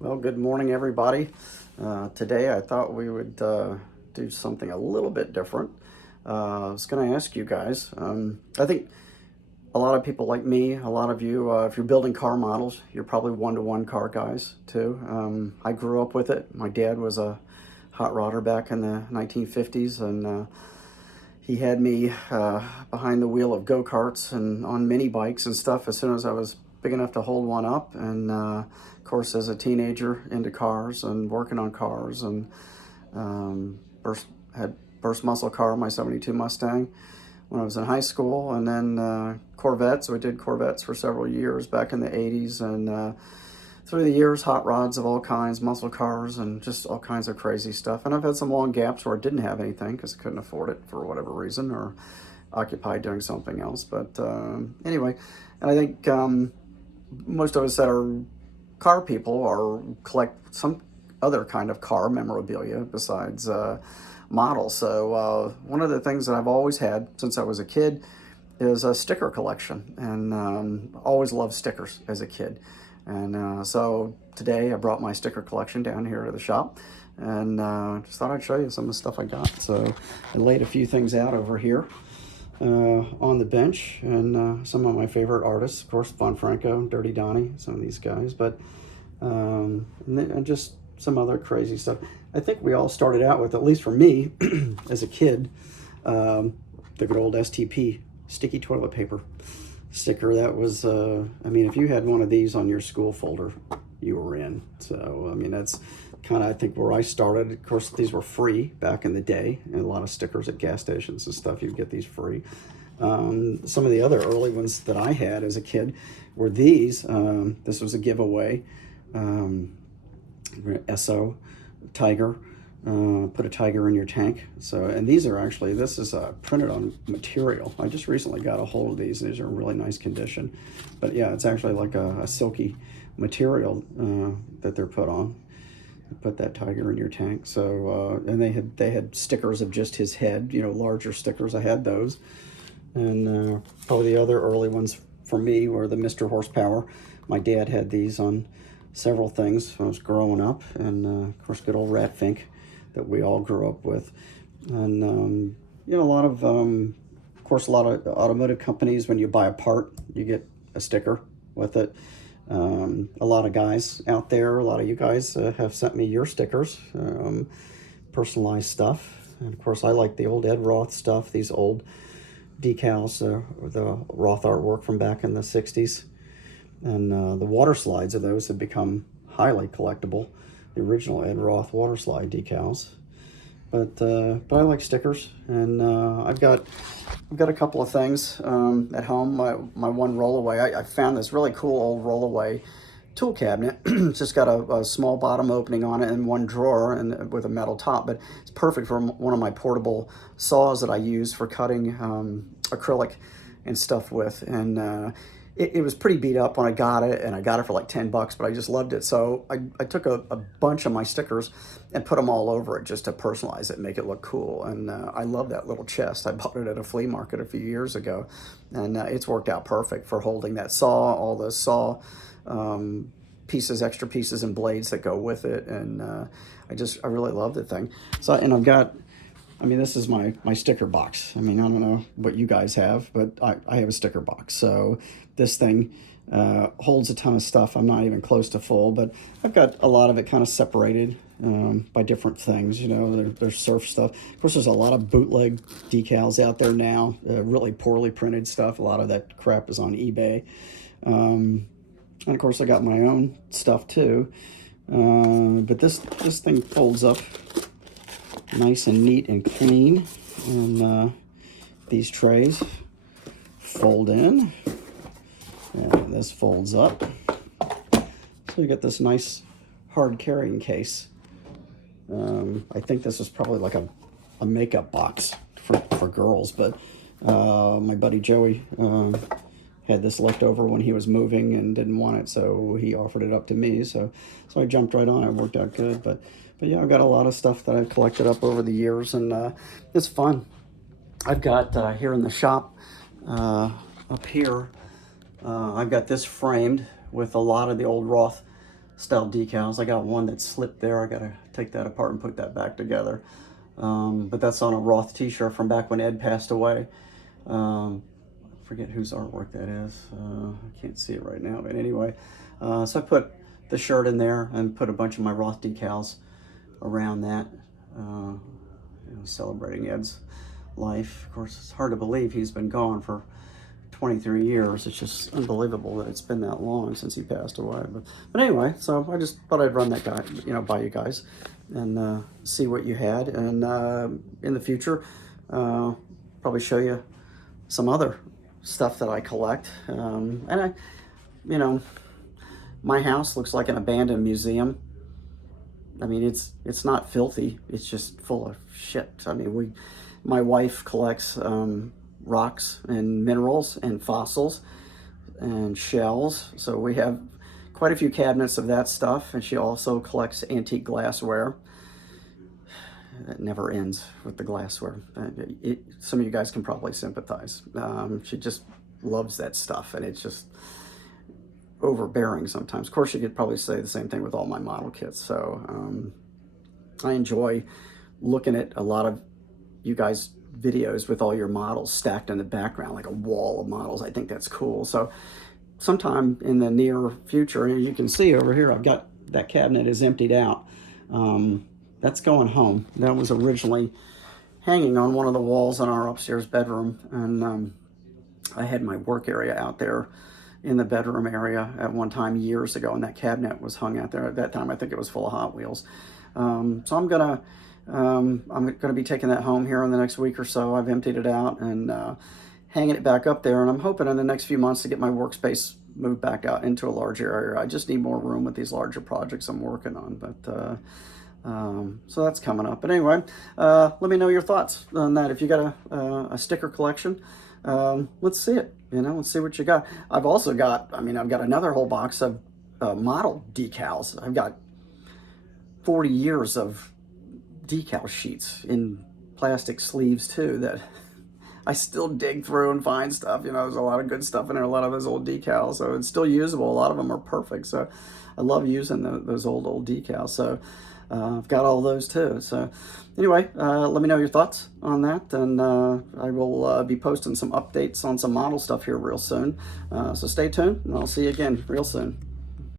Well, good morning, everybody. Today I thought we would do something a little bit different. I was going to ask you guys. I think a lot of people like me, a lot of you, if you're building car models, you're probably one-to-one car guys too. I grew up with it. My dad was a hot rodder back in the 1950s, and he had me behind the wheel of go-karts and on mini bikes and stuff as soon as I was big enough to hold one up. And of course, as a teenager, into cars and working on cars, and first had first muscle car, my 72 Mustang, when I was in high school, and then Corvettes. So I did Corvettes for several years back in the 80s, and through the years, hot rods of all kinds, muscle cars, and just all kinds of crazy stuff. And I've had some long gaps where I didn't have anything because I couldn't afford it for whatever reason, or occupied doing something else. But anyway, and I think most of us that are car people or collect some other kind of car memorabilia besides models. So one of the things that I've always had since I was a kid is a sticker collection, and always loved stickers as a kid. And so today I brought my sticker collection down here to the shop, and just thought I'd show you some of the stuff I got. So I laid a few things out over here on the bench, and some of my favorite artists, of course, Von Franco, Dirty Donnie, some of these guys, but and just some other crazy stuff. I think we all started out with, at least for me, as a kid, the good old STP, sticky toilet paper sticker. That was, I mean, if you had one of these on your school folder, you were in. So, I mean, that's kind of, I think, where I started. Of course, these were free back in the day, and a lot of stickers at gas stations and stuff, you'd get these free. Some of the other early ones that I had as a kid were these. This was a giveaway. Esso tiger. Put a tiger in your tank. So, and these are actually, this is printed on material. I just recently got a hold of these. These are in really nice condition. But yeah, it's actually like a silky material that they're put on. Put that tiger in your tank. So, and they had stickers of just his head, you know, larger stickers. I had those. And probably the other early ones for me were the Mr. Horsepower. My dad had these on several things when I was growing up. And of course, good old Rat Fink that we all grew up with. And you know, a lot of course, a lot of automotive companies, when you buy a part, you get a sticker with it. A lot of guys out there, a lot of you guys have sent me your stickers, personalized stuff. And of course, I like the old Ed Roth stuff, these old decals, the Roth artwork from back in the 60s. And the water slides of those have become highly collectible. The original Ed Roth water slide decals. But I like stickers, and I've got a couple of things at home. My one rollaway, I found this really cool old rollaway tool cabinet. It's just got a small bottom opening on it and one drawer, and with a metal top, but it's perfect for one of my portable saws that I use for cutting acrylic and stuff with. And it was pretty beat up when I got it, and I got it for like $10, but I just loved it. So I took a bunch of my stickers and put them all over it just to personalize it and make it look cool. And I love that little chest. I bought it at a flea market a few years ago, and it's worked out perfect for holding that saw, all the saw pieces, extra pieces and blades that go with it. And I really love the thing. So, and I've got, I mean, this is my sticker box. I mean, I don't know what you guys have, but I have a sticker box. So this thing holds a ton of stuff. I'm not even close to full, but I've got a lot of it kind of separated by different things. You know, there's surf stuff. Of course, there's a lot of bootleg decals out there now, really poorly printed stuff. A lot of that crap is on eBay. And of course, I got my own stuff too. But this thing folds up nice and neat and clean. And these trays fold in, and this folds up. So you get this nice hard carrying case. I think this is probably like a makeup box for girls, but my buddy Joey had this left over when he was moving and didn't want it, so he offered it up to me. So I jumped right on it. It worked out good. But yeah, I've got a lot of stuff that I've collected up over the years, and it's fun. I've got here in the shop up here, I've got this framed with a lot of the old Roth style decals. I got one that slipped there. I got to take that apart and put that back together. But that's on a Roth t-shirt from back when Ed passed away. I forget whose artwork that is. I can't see it right now, but anyway. So I put the shirt in there and put a bunch of my Roth decals around that, celebrating Ed's life. Of course, it's hard to believe he's been gone for 23 years. It's just unbelievable that it's been that long since he passed away. But anyway, so I just thought I'd run that guy, by you guys and see what you had. And in the future, probably show you some other stuff that I collect. And I, my house looks like an abandoned museum. I mean, it's not filthy. It's just full of shit. I mean, my wife collects rocks and minerals and fossils and shells. So we have quite a few cabinets of that stuff. And she also collects antique glassware. It never ends with the glassware. Some of you guys can probably sympathize. She just loves that stuff, and it's just overbearing sometimes. Of course, you could probably say the same thing with all my model kits. So I enjoy looking at a lot of you guys' videos with all your models stacked in the background, like a wall of models. I think that's cool. So sometime in the near future, you can see over here, I've got that cabinet is emptied out. That's going home. That was originally hanging on one of the walls in our upstairs bedroom, and I had my work area out there in the bedroom area at one time years ago, and that cabinet was hung out there. At that time, I think it was full of Hot Wheels. So I'm gonna be taking that home here in the next week or so. I've emptied it out and hanging it back up there, and I'm hoping in the next few months to get my workspace moved back out into a larger area. I just need more room with these larger projects I'm working on, but so that's coming up. But anyway, let me know your thoughts on that. If you got a sticker collection, let's see it. Let's see what you got. I've also got, I've got another whole box of model decals. I've got 40 years of decal sheets in plastic sleeves too that I still dig through and find stuff. There's a lot of good stuff in there, a lot of those old decals, so it's still usable. A lot of them are perfect, so I love using those old decals. So I've got all those too. So anyway, let me know your thoughts on that, and I will be posting some updates on some model stuff here real soon. So stay tuned, and I'll see you again real soon.